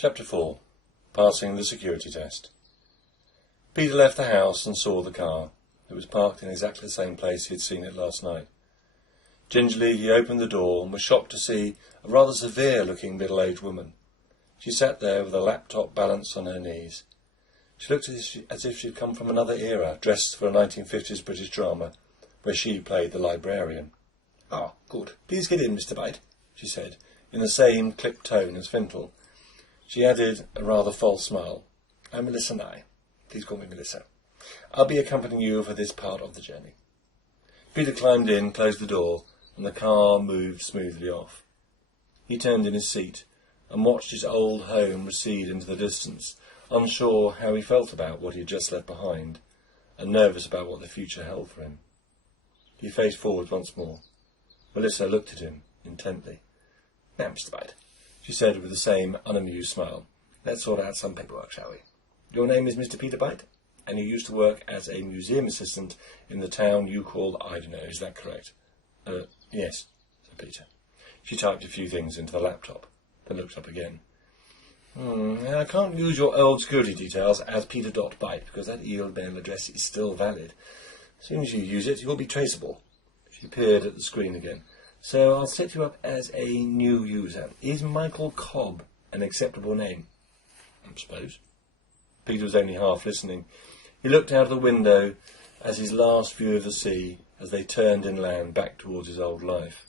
Chapter 4. Passing the security test. Peter left the house and saw the car. It was parked in exactly the same place he had seen it last night. Gingerly he opened the door and was shocked to see a rather severe-looking middle-aged woman. She sat there with a laptop balanced on her knees. She looked as if she had come from another era, dressed for a 1950s British drama, where she played the librarian. "Ah, good. Please get in, Mr. Byte," she said, in the same clipped tone as Fintel. She added a rather false smile. "I'm Melissa Nye. Please call me Melissa. I'll be accompanying you for this part of the journey." Peter climbed in, closed the door, and the car moved smoothly off. He turned in his seat and watched his old home recede into the distance, unsure how he felt about what he had just left behind, and nervous about what the future held for him. He faced forward once more. Melissa looked at him intently. "Now, Mr. Byte," she said with the same unamused smile, "let's sort out some paperwork, shall we? Your name is Mr. Peter Byte, and you used to work as a museum assistant in the town you call Eye Dunnow, is that correct?" Yes," said Peter. She typed a few things into the laptop, then looked up again. "I can't use your old security details as Peter.Byte, because that email address is still valid. As soon as you use it, you'll be traceable." She peered at the screen again. "So I'll set you up as a new user. Is Michael Cobb an acceptable name?" "I suppose." Peter was only half listening. He looked out of the window as his last view of the sea as they turned inland back towards his old life.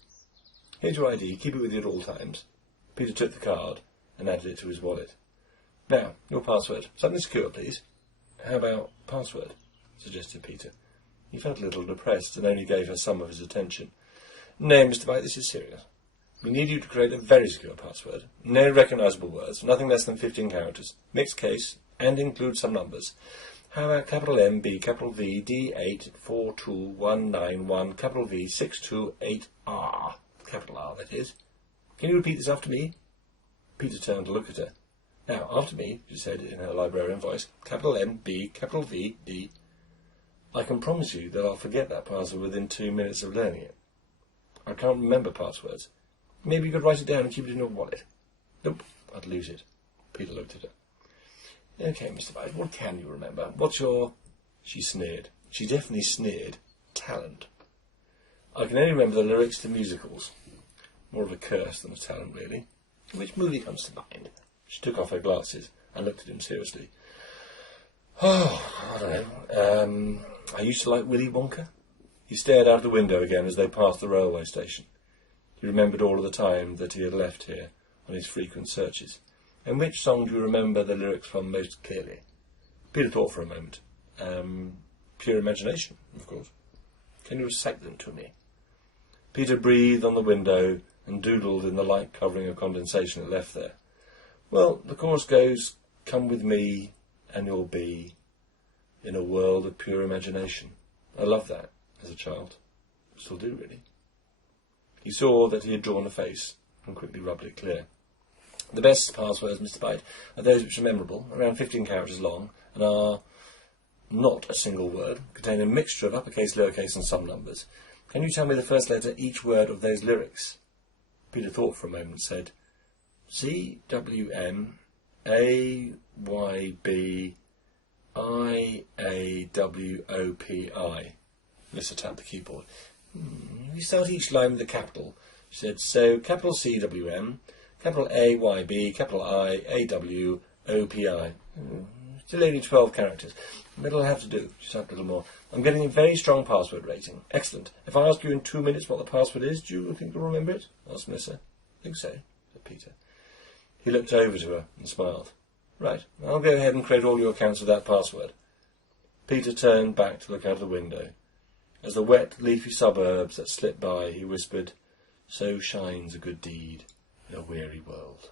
"Here's your ID. Keep it with you at all times." Peter took the card and added it to his wallet. "Now, your password. Something secure, please." "How about password?" suggested Peter. He felt a little depressed and only gave her some of his attention. "No, Mr. Byte, this is serious. We need you to create a very secure password. No recognisable words, nothing less than 15 characters, mixed case, and include some numbers. How about capital M, B, capital V, D, 8, 4, 2, 1, 9, 1, capital V, 6, 2, 8, R. Capital R, that is. Can you repeat this after me?" Peter turned to look at her. "Now, after me," she said in her librarian voice. "Capital M, B, capital V, D." "I can promise you that I'll forget that password within 2 minutes of learning it. I can't remember passwords. Maybe you could write it down and keep it in your wallet." "Nope, I'd lose it." Peter looked at her. "Okay, Mr. Byte, what can you remember? What's your—" She sneered. She definitely sneered. "Talent." "I can only remember the lyrics to musicals." More of a curse than a talent, really. "Which movie comes to mind?" She took off her glasses and looked at him seriously. "Oh, I don't know. I used to like Willy Wonka." He stared out of the window again as they passed the railway station. He remembered all of the time that he had left here on his frequent searches. "And which song do you remember the lyrics from most clearly?" Peter thought for a moment. Pure Imagination, of course. "Can you recite them to me?" Peter breathed on the window and doodled in the light covering of condensation it left there. "Well, the chorus goes, 'Come with me and you'll be in a world of pure imagination.' I loved that as a child. Still do, really." He saw that he had drawn a face and quickly rubbed it clear. "The best passwords, Mr. Byte, are those which are memorable, around 15 characters long, and are not a single word, contain a mixture of uppercase, lowercase, and some numbers. Can you tell me the first letter each word of those lyrics?" Peter thought for a moment and said, CWMAYBIAWOPI. Melissa tapped the keyboard. "You start each line with a capital," she said. "So, capital CWM, capital AYB, capital IAWOPI. Still only 12 characters. But it'll have to do." She typed a little more. "I'm getting a very strong password rating. Excellent. If I ask you in 2 minutes what the password is, do you think you'll remember it?" asked Melissa. "I think so," said Peter. He looked over to her and smiled. "Right, I'll go ahead and create all your accounts with that password." Peter turned back to look out of the window. As the wet, leafy suburbs that slipped by, he whispered, "So shines a good deed in a weary world."